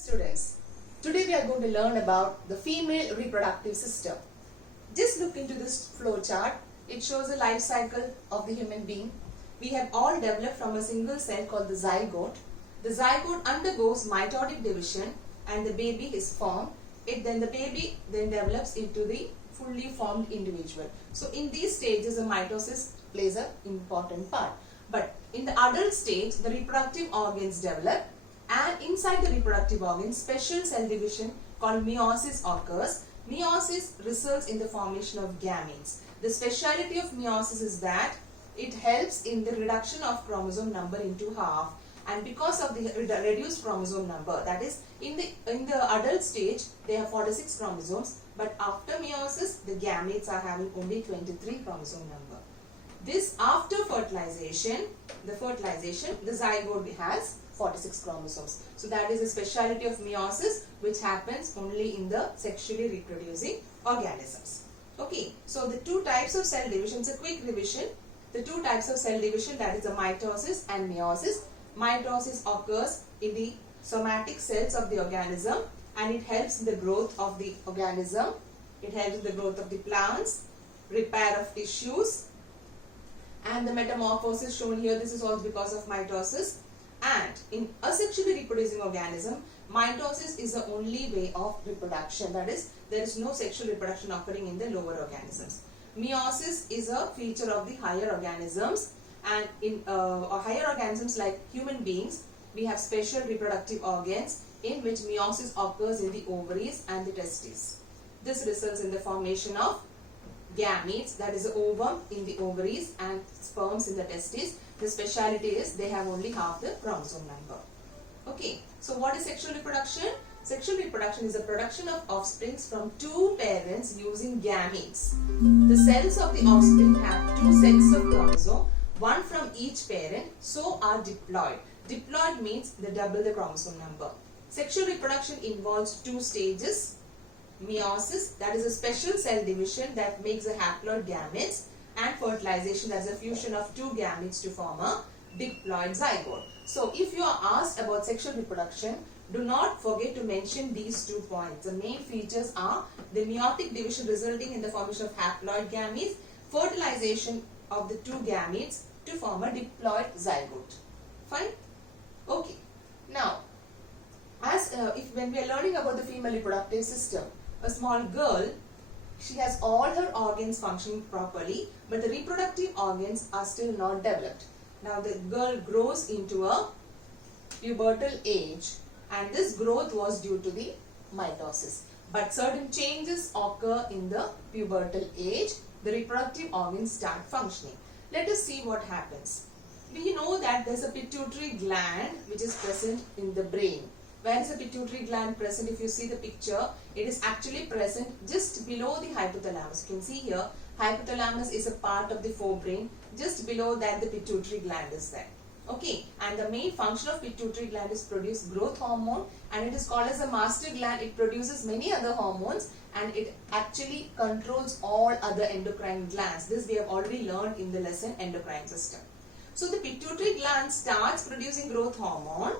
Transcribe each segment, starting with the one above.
students, today we are going to learn about the female reproductive system. Just look into this flow chart. It shows the life cycle of the human being. We have all developed from a single cell called the zygote. The zygote undergoes mitotic division and the baby is formed. The baby then develops into the fully formed individual. So in these stages, the mitosis plays an important part. But in the adult stage, the reproductive organs develop, and inside the reproductive organs, special cell division called meiosis occurs. Meiosis results in the formation of gametes. The speciality of meiosis is that it helps in the reduction of chromosome number into half, and because of the reduced chromosome number, that is in the adult stage they have 46 chromosomes, but after meiosis the gametes are having only 23 chromosome number. This after fertilization, the zygote has 46 chromosomes. So that is a speciality of meiosis, which happens only in the sexually reproducing organisms. Okay, so the two types of cell division, a quick revision. The two types of cell division, that is the mitosis and meiosis. Mitosis occurs in the somatic cells of the organism and it helps in the growth of the organism. It helps in the growth of the plants, repair of tissues, and the metamorphosis shown here. This is all because of mitosis. And in asexually reproducing organism, mitosis is the only way of reproduction. That is, there is no sexual reproduction occurring in the lower organisms. Meiosis is a feature of the higher organisms, and in higher organisms like human beings, we have special reproductive organs in which meiosis occurs in the ovaries and the testes. This results in the formation of gametes, that is the ovum in the ovaries and sperms in the testes. The speciality is they have only half the chromosome number. Okay, so what is sexual reproduction? Sexual reproduction is the production of offspring from two parents using gametes. The cells of the offspring have two sets of chromosome, one from each parent, so are diploid. Diploid means they double the chromosome number. Sexual reproduction involves two stages. Meiosis, that is a special cell division that makes a haploid gametes, and fertilization, that is a fusion of two gametes to form a diploid zygote. So if you are asked about sexual reproduction, do not forget to mention these 2 points. The main features are the meiotic division resulting in the formation of haploid gametes, fertilization of the two gametes to form a diploid zygote. Fine? Okay. Now, when we are learning about the female reproductive system, a small girl, she has all her organs functioning properly, but the reproductive organs are still not developed. Now the girl grows into a pubertal age, and this growth was due to the mitosis. But certain changes occur in the pubertal age. The reproductive organs start functioning. Let us see what happens. We know that there is a pituitary gland which is present in the brain. Where is the pituitary gland present? If you see the picture, it is actually present just below the hypothalamus. You can see here, hypothalamus is a part of the forebrain. Just below that, the pituitary gland is there. Okay, and the main function of pituitary gland is produce growth hormone, and it is called as a master gland. It produces many other hormones and it actually controls all other endocrine glands. This we have already learned in the lesson endocrine system. So the pituitary gland starts producing growth hormone,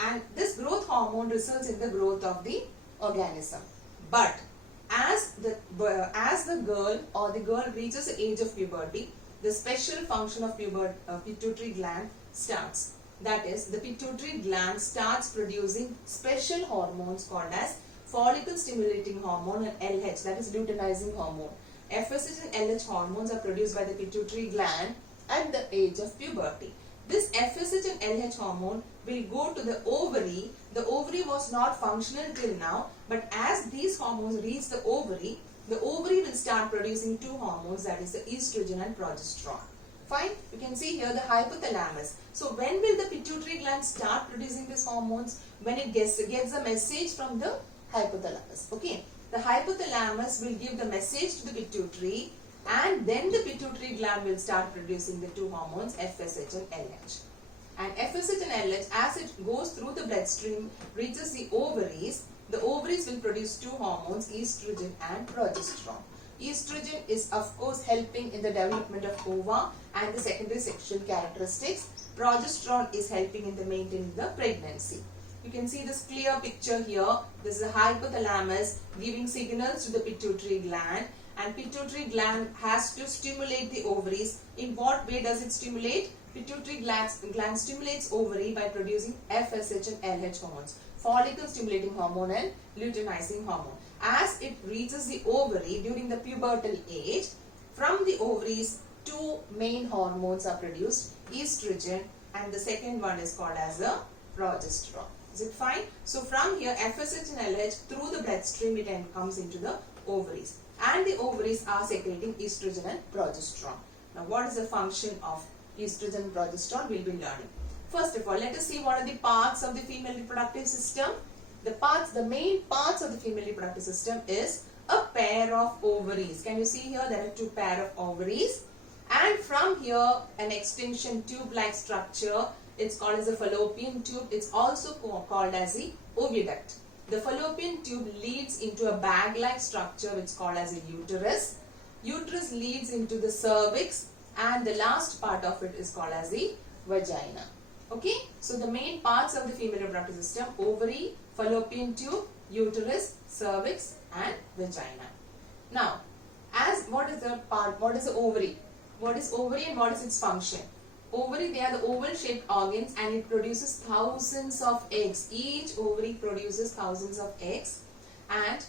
and this growth hormone results in the growth of the organism. But as the girl reaches the age of puberty, the special function of pituitary gland starts. That is, the pituitary gland starts producing special hormones called as follicle stimulating hormone and LH, that is luteinizing hormone. FSH and LH hormones are produced by the pituitary gland at the age of puberty. This FSH and LH hormone will go to the ovary. The ovary was not functional till now, but as these hormones reach the ovary will start producing two hormones, that is the estrogen and progesterone. Fine? You can see here the hypothalamus. So when will the pituitary gland start producing these hormones? When it gets a message from the hypothalamus. Okay? The hypothalamus will give the message to the pituitary, and then the pituitary gland will start producing the two hormones FSH and LH. And FSH and LH, as it goes through the bloodstream, reaches the ovaries will produce two hormones, estrogen and progesterone. Estrogen is of course helping in the development of ova and the secondary sexual characteristics. Progesterone is helping in the maintaining the pregnancy. You can see this clear picture here. This is the hypothalamus giving signals to the pituitary gland, and pituitary gland has to stimulate the ovaries. In what way does it stimulate? Pituitary gland stimulates ovary by producing FSH and LH hormones, follicle stimulating hormone and luteinizing hormone. As it reaches the ovary during the pubertal age, from the ovaries two main hormones are produced, estrogen and the second one is called as a progesterone. Is it fine? So from here FSH and LH through the bloodstream it comes into the ovaries, and the ovaries are secreting estrogen and progesterone. Now what is the function of estrogen and progesterone? We'll be learning. First of all, let us see what are the parts of the female reproductive system. The main parts of the female reproductive system is a pair of ovaries. Can you see here there are two pair of ovaries, and from here an extension tube like structure, it's called as a fallopian tube. It's also called as the oviduct. The fallopian tube leads into a bag like structure which is called as a uterus. Uterus leads into the cervix, and the last part of it is called as the vagina. Okay, so the main parts of the female reproductive system: ovary, fallopian tube, uterus, cervix and vagina. Now, what is the ovary? What is ovary and what is its function? Ovary, they are the oval shaped organs and it produces thousands of eggs. Each ovary produces thousands of eggs, and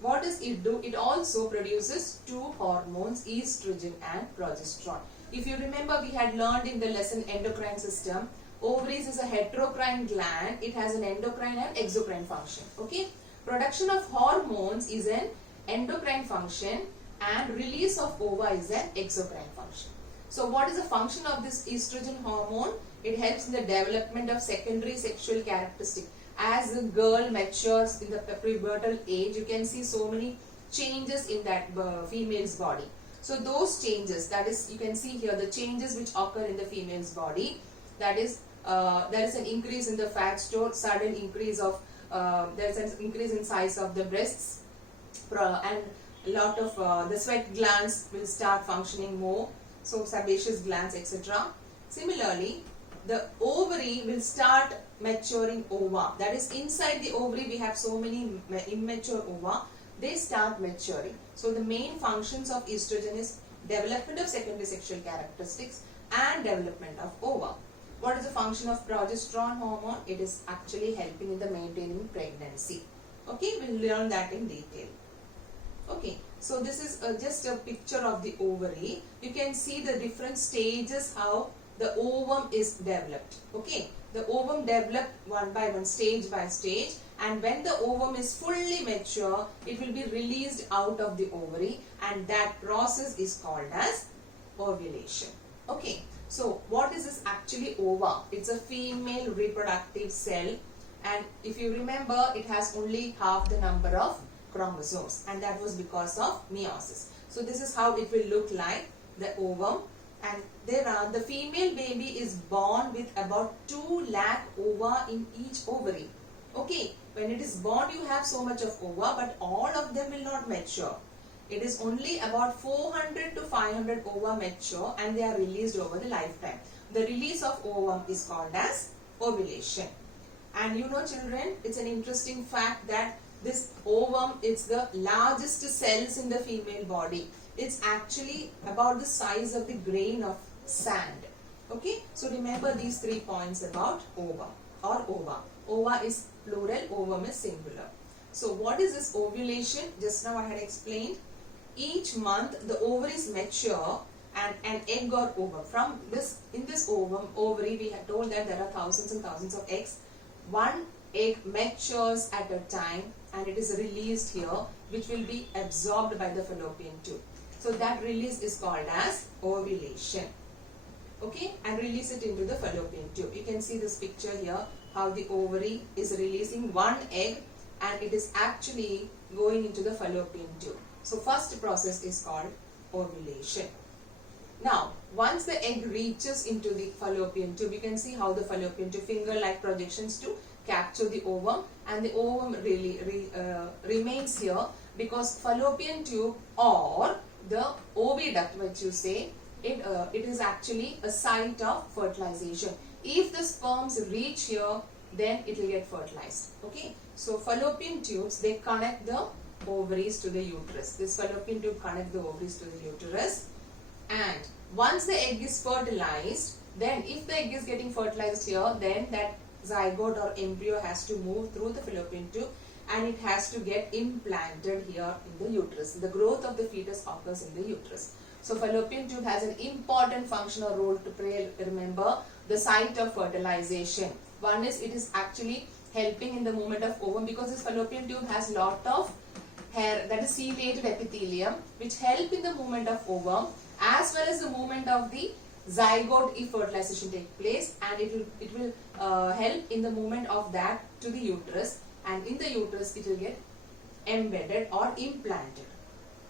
what does it do? It also produces two hormones, estrogen and progesterone. If you remember, we had learned in the lesson endocrine system, ovaries is a heterocrine gland. It has an endocrine and exocrine function. Okay, production of hormones is an endocrine function and release of ova is an exocrine function. So what is the function of this estrogen hormone? It helps in the development of secondary sexual characteristics. As a girl matures in the pubertal age, you can see so many changes in that female's body. So those changes, that is, you can see here the changes which occur in the female's body, that is, there is an increase in the fat store, sudden increase of, there is an increase in size of the breasts, and a lot of the sweat glands will start functioning more, so sebaceous glands, etc. Similarly, the ovary will start maturing ova. That is, inside the ovary we have so many immature ova. They start maturing. So the main functions of estrogen is development of secondary sexual characteristics and development of ova. What is the function of progesterone hormone? It is actually helping in the maintaining pregnancy. Okay, we'll learn that in detail. Okay, so this is just a picture of the ovary. You can see the different stages how the ovum is developed. Okay, the ovum developed one by one, stage by stage, and when the ovum is fully mature, it will be released out of the ovary, and that process is called as ovulation. Okay, so what is this actually ova? It's a female reproductive cell, and if you remember, it has only half the number of chromosomes, and that was because of meiosis. So this is how it will look like, the ovum, and the female baby is born with about 2 lakh ova in each ovary. Okay, when it is born you have so much of ova, but all of them will not mature. It is only about 400 to 500 ova mature, and they are released over the lifetime. The release of ovum is called as ovulation. And you know, children, it's an interesting fact that this ovum is the largest cells in the female body. It's actually about the size of the grain of sand. Okay, so remember these 3 points about ova or ova. Ova is plural, ovum is singular. So what is this ovulation? Just now I had explained. Each month the ovaries mature and an egg or ovum. From this, in this ovary we had told that there are thousands and thousands of eggs. One egg matures at a time and it is released here, which will be absorbed by the fallopian tube. So that release is called as ovulation. Okay, and release it into the fallopian tube. You can see this picture here, how the ovary is releasing one egg and it is actually going into the fallopian tube. So first process is called ovulation. Now, once the egg reaches into the fallopian tube, you can see how the fallopian tube finger-like projections to capture the ovum, and the ovum really remains here because fallopian tube or the oviduct, which you say, it is actually a site of fertilization. If the sperms reach here, then it will get fertilized. Okay, so fallopian tubes, they connect the ovaries to the uterus. This fallopian tube connect the ovaries to the uterus, and once the egg is fertilized, then if the egg is getting fertilized here, then that zygote or embryo has to move through the fallopian tube and it has to get implanted here in the uterus. The growth of the fetus occurs in the uterus. So fallopian tube has an important function or role to play. Remember, the site of fertilization. One is, it is actually helping in the movement of ovum, because this fallopian tube has lot of hair, that is ciliated epithelium, which help in the movement of ovum as well as the movement of the zygote if fertilization takes place, and it will help in the movement of that to the uterus, and in the uterus it will get embedded or implanted.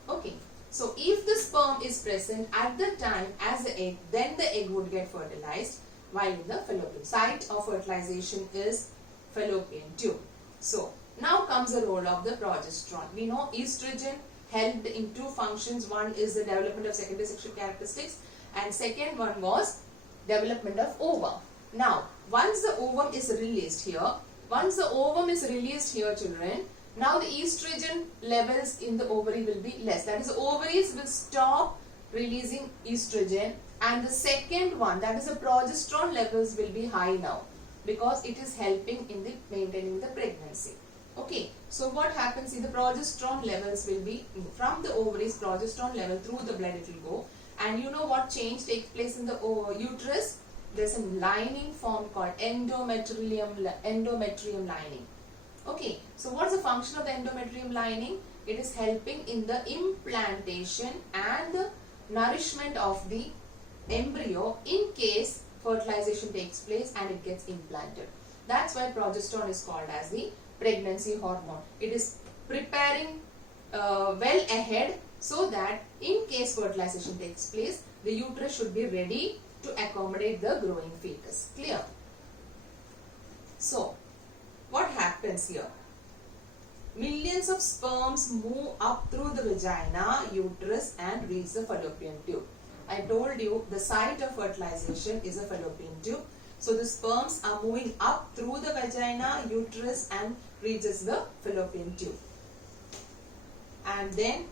Okay, so if the sperm is present at the time as the egg, then the egg would get fertilized, while in the fallopian site of fertilization is fallopian tube. So now comes the role of the progesterone. We know estrogen helped in two functions. One is the development of secondary sexual characteristics, and second one was development of ovum. Now, once the ovum is released here, children, now the estrogen levels in the ovary will be less. That is, the ovaries will stop releasing estrogen, and the second one, that is the progesterone levels, will be high now, because it is helping in the maintaining the pregnancy. Okay, so what happens in the progesterone levels will be from the ovaries, progesterone level through the blood it will go. And you know what change takes place in the uterus? There's a lining formed called endometrium lining. Okay, so what's the function of the endometrium lining? It is helping in the implantation and the nourishment of the embryo in case fertilization takes place and it gets implanted. That's why progesterone is called as the pregnancy hormone. It is preparing well ahead, so that in case fertilization takes place, the uterus should be ready to accommodate the growing fetus. Clear? So, what happens here? Millions of sperms move up through the vagina, uterus, and reach the fallopian tube. I told you the site of fertilization is a fallopian tube. So the sperms are moving up through the vagina, uterus, and reaches the fallopian tube. And then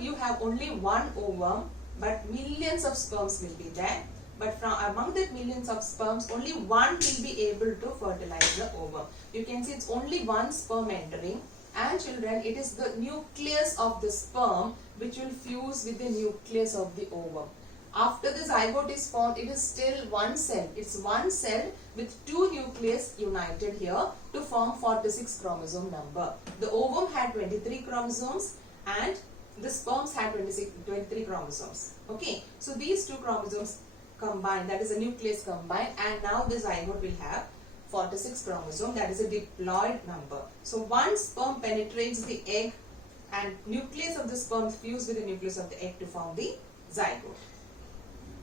you have only one ovum, but millions of sperms will be there. But from among that millions of sperms, only one will be able to fertilize the ovum. You can see it's only one sperm entering. And children, it is the nucleus of the sperm which will fuse with the nucleus of the ovum. After the zygote is formed, it is still one cell. It's one cell with two nucleus united here to form 46 chromosome number. The ovum had 23 chromosomes and the sperms had 23 chromosomes. Okay, so these two chromosomes combined, that is a nucleus combined, and now the zygote will have 46 chromosome, that is a diploid number. So one sperm penetrates the egg and nucleus of the sperm fuse with the nucleus of the egg to form the zygote.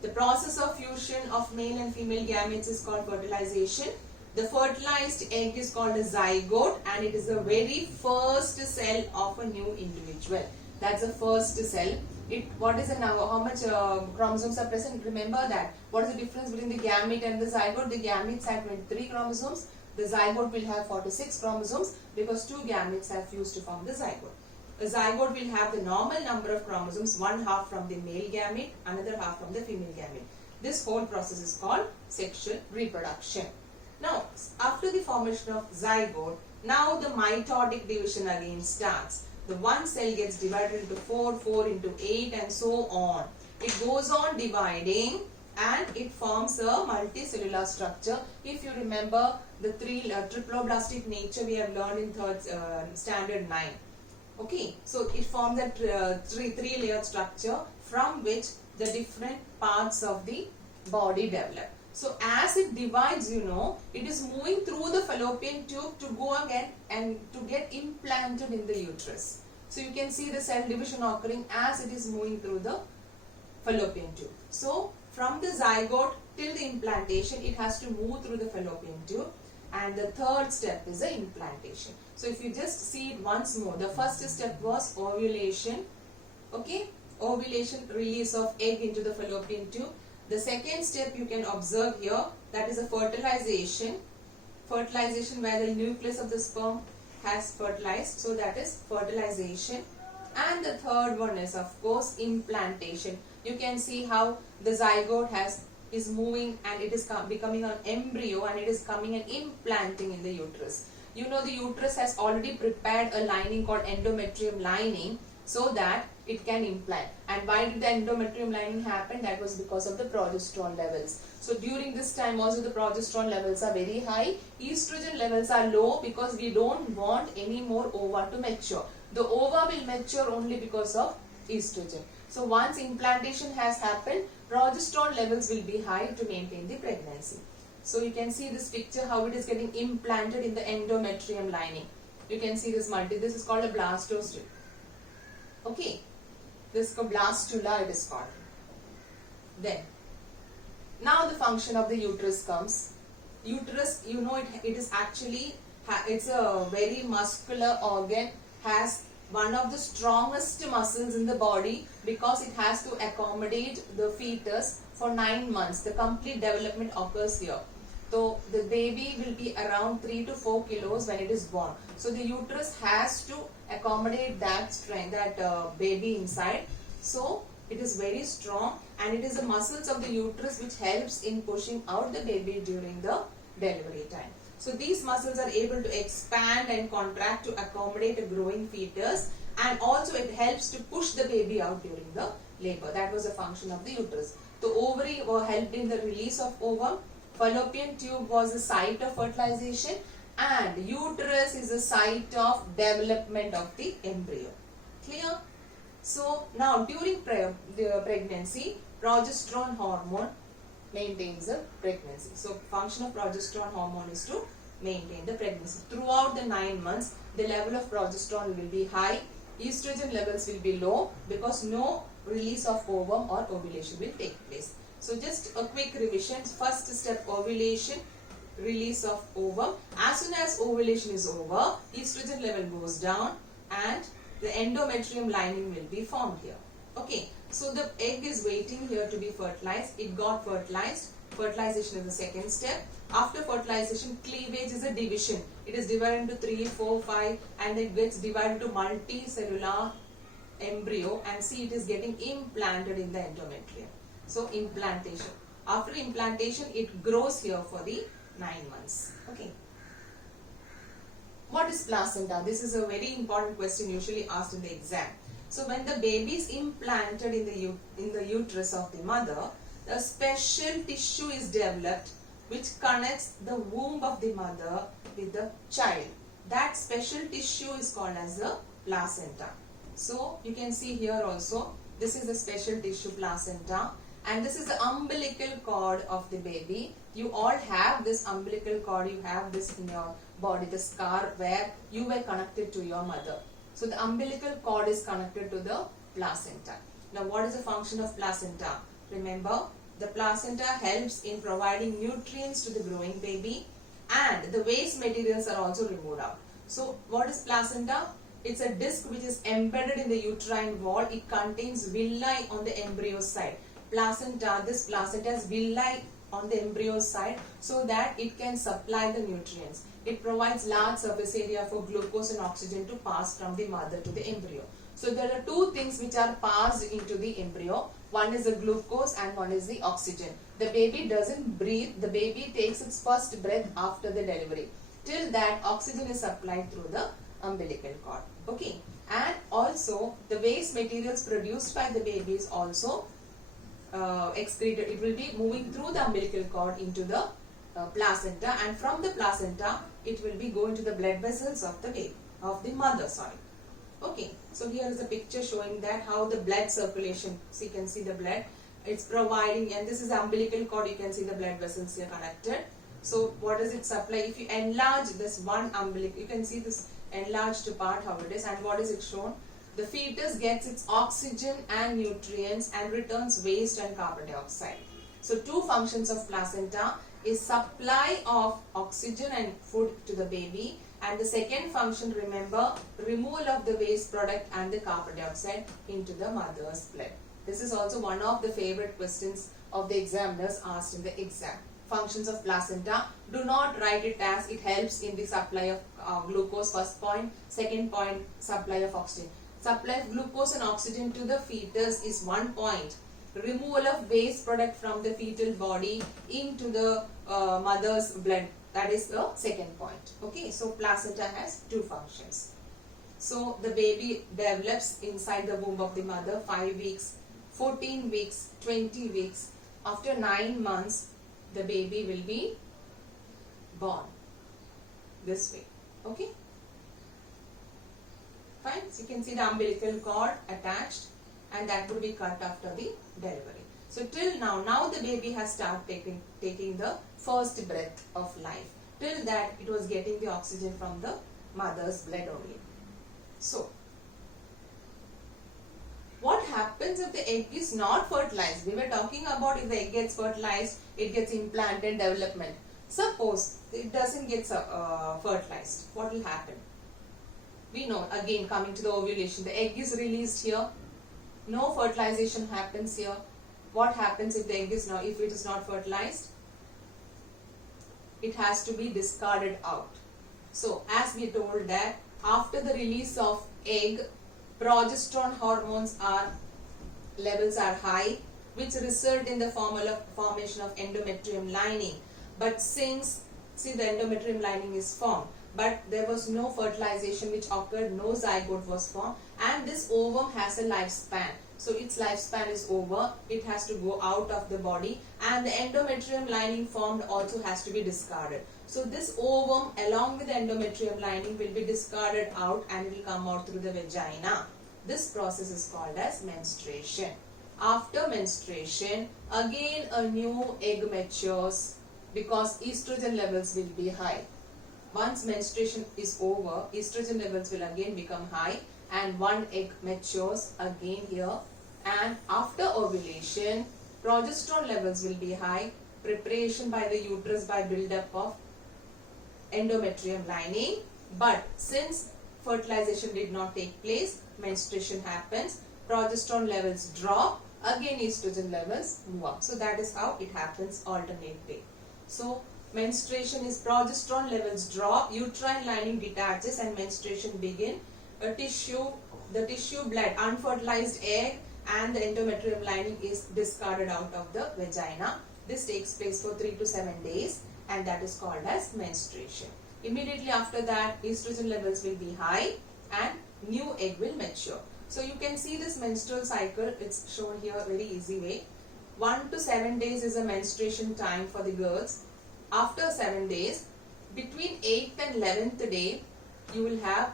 The process of fusion of male and female gametes is called fertilization. The fertilized egg is called a zygote, and it is the very first cell of a new individual. That's the first cell. What is the number? How much chromosomes are present? Remember that. What is the difference between the gamete and the zygote? The gametes have 23 chromosomes. The zygote will have 46 chromosomes because two gametes have fused to form the zygote. A zygote will have the normal number of chromosomes, one half from the male gamete, another half from the female gamete. This whole process is called sexual reproduction. Now, after the formation of zygote, now the mitotic division again starts. The one cell gets divided into 4, 4 into 8, and so on. It goes on dividing and it forms a multicellular structure. If you remember the triploblastic nature we have learned in standard 9. Okay, so it forms a three-layered structure from which the different parts of the body develop. So as it divides, it is moving through the fallopian tube to go again and to get implanted in the uterus. So you can see the cell division occurring as it is moving through the fallopian tube. So from the zygote till the implantation, it has to move through the fallopian tube. And the third step is the implantation. So if you just see it once more, the first step was ovulation. Okay, ovulation, release of egg into the fallopian tube. The second step you can observe here, that is a fertilization. fertilization where the nucleus of the sperm has fertilized, so that is fertilization. And the third one is of course implantation. You can see how the zygote is moving and it is becoming an embryo and it is coming and implanting in the uterus. You know the uterus has already prepared a lining called endometrium lining so that it can implant. And why did the endometrium lining happen? That was because of the progesterone levels. So during this time also the progesterone levels are very high, estrogen levels are low because we don't want any more ova to mature. The ova will mature only because of estrogen. So once implantation has happened, progesterone levels will be high to maintain the pregnancy. So you can see this picture how it is getting implanted in the endometrium lining. You can see this this is called a blastocyst. Okay, this is called blastula it is called. Then, now the function of the uterus comes. Uterus, you know it is actually, it's a very muscular organ, has one of the strongest muscles in the body because it has to accommodate the fetus for 9 months. The complete development occurs here. So the baby will be around 3 to 4 kilos when it is born. So the uterus has to accommodate that strength, that baby inside. So it is very strong and it is the muscles of the uterus which helps in pushing out the baby during the delivery time. So these muscles are able to expand and contract to accommodate a growing fetus, and also it helps to push the baby out during the labor. That was a function of the uterus. The ovary helped in the release of ovum. Fallopian tube was the site of fertilization, and uterus is the site of development of the embryo. Clear? So now during the pregnancy, progesterone hormone maintains the pregnancy. So function of progesterone hormone is to maintain the pregnancy. Throughout the 9 months, the level of progesterone will be high. Estrogen levels will be low because no release of ovum or ovulation will take place. So just a quick revision. First step, ovulation, release of ovum. As soon as ovulation is over, estrogen level goes down and the endometrium lining will be formed here. Okay, so the egg is waiting here to be fertilized. It got fertilized. Fertilization is the second step. After fertilization, cleavage is a division. It is divided into 3, 4, 5 and it gets divided to multicellular embryo, and see it is getting implanted in the endometrium. So implantation. After implantation, it grows here for the 9 months. Okay. What is placenta? This is a very important question usually asked in the exam. So when the baby is implanted in the uterus of the mother, a special tissue is developed which connects the womb of the mother with the child. That special tissue is called as the placenta. So you can see here also, this is the special tissue placenta, and this is the umbilical cord of the baby. You all have this umbilical cord, you have this in your body, the scar where you were connected to your mother. So the umbilical cord is connected to the placenta. Now what is the function of placenta? Remember, the placenta helps in providing nutrients to the growing baby, and the waste materials are also removed out. So what is placenta? It's a disc which is embedded in the uterine wall. It contains villi on the embryo side. This placenta has villi on the embryo side so that it can supply the nutrients. It provides large surface area for glucose and oxygen to pass from the mother to the embryo. So there are two things which are passed into the embryo. One is the glucose and one is the oxygen. The baby doesn't breathe. The baby takes its first breath after the delivery. Till that, oxygen is supplied through the umbilical cord. Okay. And also the waste materials produced by the baby is also excreted. It will be moving through the umbilical cord into the placenta, and from the placenta it will be going to the blood vessels of the baby, of the mother, sorry. Okay, so here is a picture showing that how the blood circulation, so you can see the blood, it's providing, and this is the umbilical cord, you can see the blood vessels here connected. So what does it supply? If you enlarge this one umbilical, you can see this enlarged part how it is, and what is it shown? The fetus gets its oxygen and nutrients and returns waste and carbon dioxide. So two functions of placenta is supply of oxygen and food to the baby, and the second function, remember, removal of the waste product and the carbon dioxide into the mother's blood. This is also one of the favorite questions of the examiners asked in the exam. functions of placenta. Do not write it as it helps in the supply of glucose, first point. Second point, supply of oxygen. Supply of glucose and oxygen to the fetus is one point. Removal of waste product from the fetal body into the mother's blood, that is the second point. Okay, so placenta has two functions. So the baby develops inside the womb of the mother 5 weeks, 14 weeks, 20 weeks. After 9 months, the baby will be born this way. Okay, fine. So you can see the umbilical cord attached, and that would be cut after the delivery. So till now the baby has started taking the first breath of life. Till that, it was getting the oxygen from the mother's blood only. So what happens if the egg is not fertilized? We were talking about if the egg gets fertilized, it gets implanted, development. Suppose it doesn't get fertilized, what will happen? We know, again coming to the ovulation, the egg is released here, no fertilization happens here. What happens if the egg is if it is not fertilized? It has to be discarded out. So as we told that after the release of egg, progesterone hormones levels are high, which result in the formation of endometrium lining. But since the endometrium lining is formed, but there was no fertilization which occurred, no zygote was formed, and this ovum has a lifespan. So its lifespan is over, it has to go out of the body, and the endometrium lining formed also has to be discarded. So this ovum along with the endometrium lining will be discarded out and will come out through the vagina. This process is called as menstruation. After menstruation, again a new egg matures because estrogen levels will be high. Once menstruation is over, estrogen levels will again become high and one egg matures again here, and after ovulation, progesterone levels will be high, preparation by the uterus by build-up of endometrium lining. But since fertilization did not take place, menstruation happens, progesterone levels drop, again estrogen levels move up. So that is how it happens alternately. So menstruation is progesterone levels drop, uterine lining detaches and menstruation begin. The tissue blood, unfertilized egg and the endometrium lining is discarded out of the vagina. This takes place for 3 to 7 days and that is called as menstruation. Immediately after that, estrogen levels will be high and new egg will mature. So you can see this menstrual cycle, it's shown here very easy way. 1 to 7 days is a menstruation time for the girls. After 7 days, between 8th and 11th day, you will have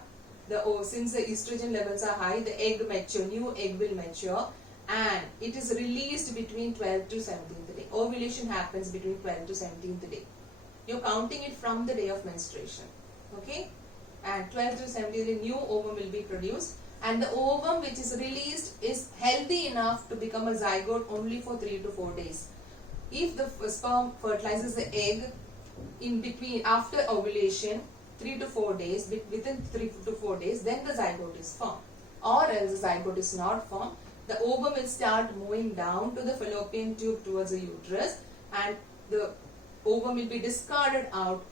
since the estrogen levels are high, the egg mature, new egg will mature, and it is released between 12th to 17th day. Ovulation happens between 12th to 17th day. You're counting it from the day of menstruation. Okay? And 12th to 17th day, new ovum will be produced, and the ovum which is released is healthy enough to become a zygote only for 3 to 4 days. If the sperm fertilizes the egg in between after ovulation, 3 to 4 days, within 3 to 4 days, then the zygote is formed. Or else the zygote is not formed, the ovum will start moving down to the fallopian tube towards the uterus and the ovum will be discarded out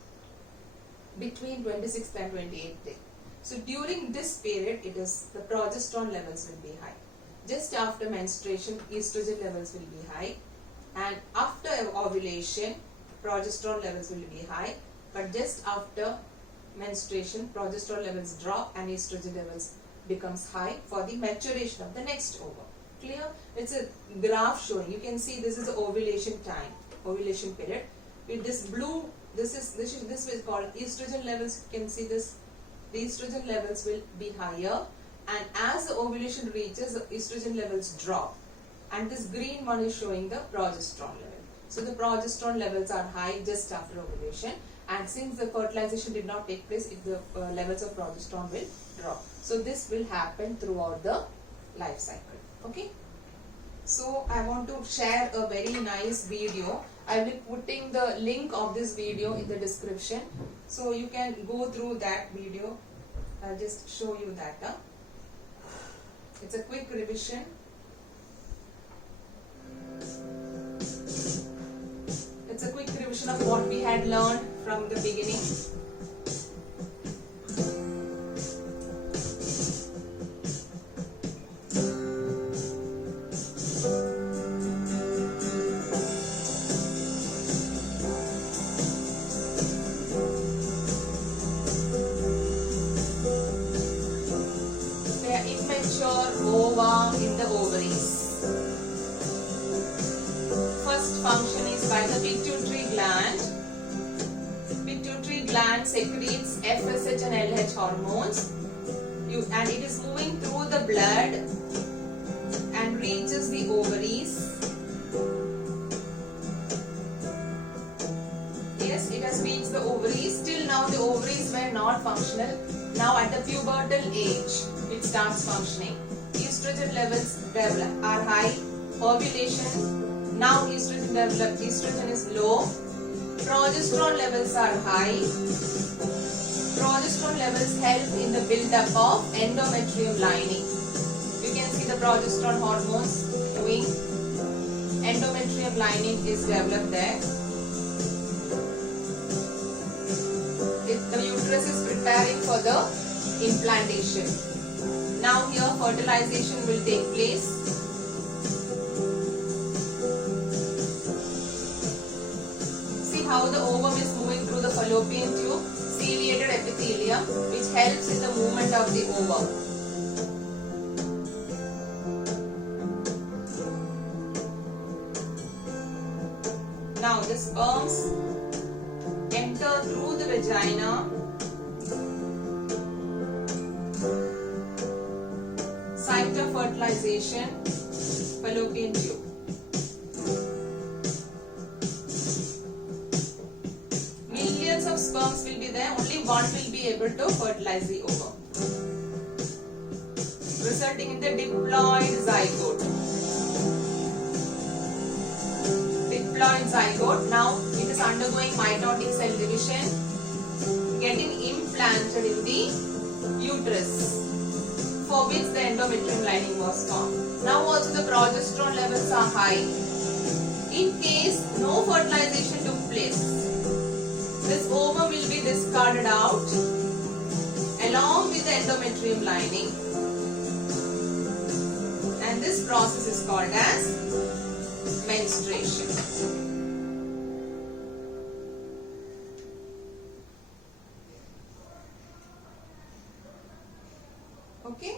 between 26th and 28th day. So during this period, the progesterone levels will be high. Just after menstruation, estrogen levels will be high, and after ovulation, progesterone levels will be high, but just after menstruation, progesterone levels drop and estrogen levels becomes high for the maturation of the next ovum. Clear? It's a graph showing. You can see this is the ovulation time, ovulation period. With this blue, this is called estrogen levels. You can see this. The estrogen levels will be higher, and as the ovulation reaches, the estrogen levels drop. And this green one is showing the progesterone level. So the progesterone levels are high just after ovulation. And since the fertilization did not take place, the levels of progesterone will drop. So this will happen throughout the life cycle. Okay. So I want to share a very nice video. I will be putting the link of this video in the description. So you can go through that video. I'll just show you that. It's a quick revision. It's a quick revision revision of what we had learned from the beginning. They are immature ova in the ovaries. First function is by the pituitary gland. Pituitary gland secretes FSH and LH hormones, and it is moving through the blood and reaches the ovaries. Yes, it has reached the ovaries. Till now the ovaries were not functional. Now at the pubertal age, it starts functioning. Estrogen levels are high. Ovulation. Now estrogen is low. Progesterone levels are high. Progesterone levels help in the build-up of endometrium lining. You can see the progesterone hormones doing. Endometrium lining is developed there. The uterus is preparing for the implantation. Now here fertilization will take place. See how the ovum is moving through the fallopian tube, ciliated epithelium, which helps in the movement of the ovum. Now the sperms enter through the vagina, site of fertilization, fallopian tube. Millions of sperms will be there, only one will be able to fertilize the ovum, resulting in the diploid zygote. Diploid zygote, now it is undergoing mitotic cell division, getting implanted in the uterus, for which the endometrium lining was formed. Now also the progesterone levels are high. In case no fertilization took place, this ovum will be discarded out along with the endometrium lining, and this process is called as menstruation. Okay,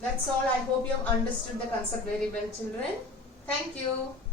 that's all. I hope you have understood the concept very well, children. Thank you.